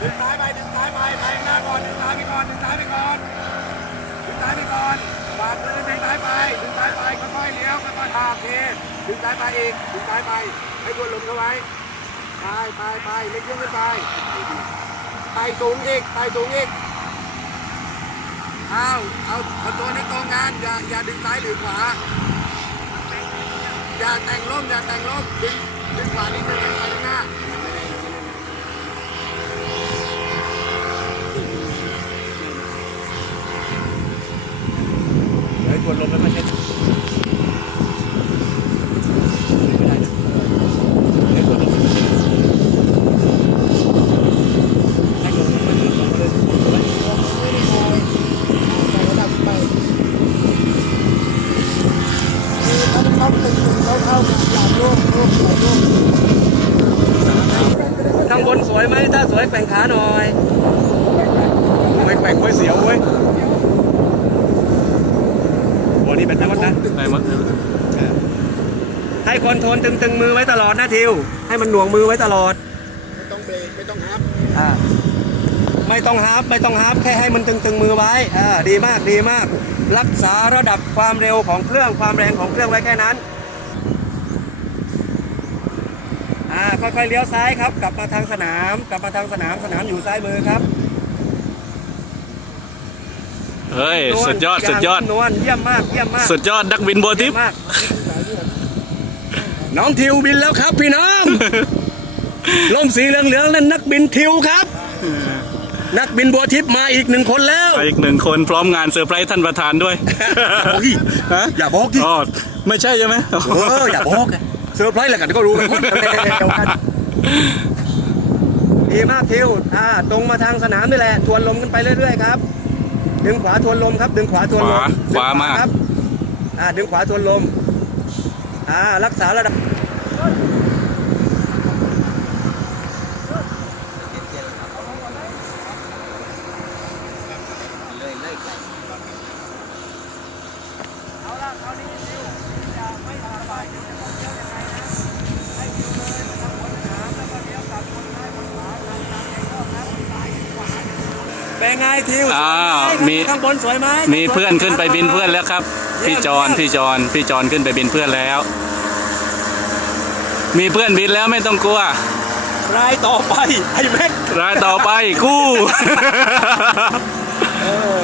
ดึงซ้ายไปดึงซ้ายไปไปหน้าก่อนดึงซ้ายไปก่อนดึงซ้ายไปก่อนดึงซ้ายไปก่อนวางมือดึงซ้ายไปดึงซ้ายไปค่อยๆเลี้ยวค่อยๆทางโอเคดึงซ้ายไปอีกดึงซ้ายไปให้ตัวลมเข้าไว้ไปไปไปเล็กเยอะขึ้นไปไปสูงอีกไปสูงอีกเอาเอาเอาตัวนี้ตรงกันอย่าอย่าดึงซ้ายหรือขวาอย่าแต่งร่มอย่าแต่งร่มดึงดึงขวานิดนึงไปข้างหน้า เฮ้ยทวนลมแล้วมาเช็ดไม่ได้นะเฮ้ยทวนลมแล้วมาเช็ดให้ลมมันลงมาเลยเอาไว้ไประดับไปคือถ้ามันเข้าตึงๆเข้าเข้าๆอย่าโยกโยกอย่าโยก ข้างบนสวยไหมถ้าสวยแกว่งขาหน่อย ไม่แกว่งไม่เสียวเว้ยวันนี้เป็นนักวัดนะได้หมดให้คอนโทรลตึงๆมือไว้ตลอดนะทิว ให้มันหน่วงมือไว้ตลอด ไม่ต้องเบรกไม่ต้องฮับอ่าไม่ต้องฮับไม่ต้องฮับแค่ให้มันตึงๆมือไว้อ่าดีมากดีมาก รักษาระดับความเร็วของเครื่องความแรงของเครื่องไว้แค่นั้นอ่า ค่อยๆเลี้ยวซ้ายครับ กลับมาทางสนาม กลับมาทางสนามสนามอยู่ซ้ายมือครับเฮ้ย สุดยอด สุดยอดางนวลเยี่ยมมากเยี่ยมมากสุดยอดนักบินโบทิปเยี่ยมมากน้องทิวบินแล้วครับพี่น้องล่มสีเหลืองๆนั่นนักบินทิวครับ นักบินบัวทิพย์มาอีกหนึ่งคนแล้วอีกหนึ่งคนพร้อมงานเซอร์ไพรส์ท่านประธานด้วยโอ้ยฮะอย่าบอกดิอ๋อไม่ใช่ใช่ไหมเอออย่าบอก เซอร์ไพรส์แหละกันก็รู้กันหมดแล้วกันดีมากทิวอ่าตรงมาทางสนามนี่แหละทวนลมกันไปเรื่อยๆครับ ดึงขวาทวนลมครับ ดึงขวาทวนลมขวาขวาดึงมากครับอ่าดึงขวาทวนลมอ่ารักษาระดับ เอาละคราวนี้ทิวจะไม่สบายจะบอกเลี้ยวยังไงนะให้ทิวเลยมาทางหัวสนามแล้วก็เลี้ยวกลับคนซ้ายคนขวาทางทางเองก็ครับซ้ายขวา เป็นไงทิวสวยไหอ้าวมี ข้างบนสวยไหมมีเพื่อนขึ้นไปบินเพื่อนแล้วครับ พี่จอนพี่จอนพี่จอนขึ้นไปบินเพื่อนแล้ว มีเพื่อนบินแล้วไม่ต้องกลัว รายต่อไปไอ้แม็กรายต่อไปกู้ เออ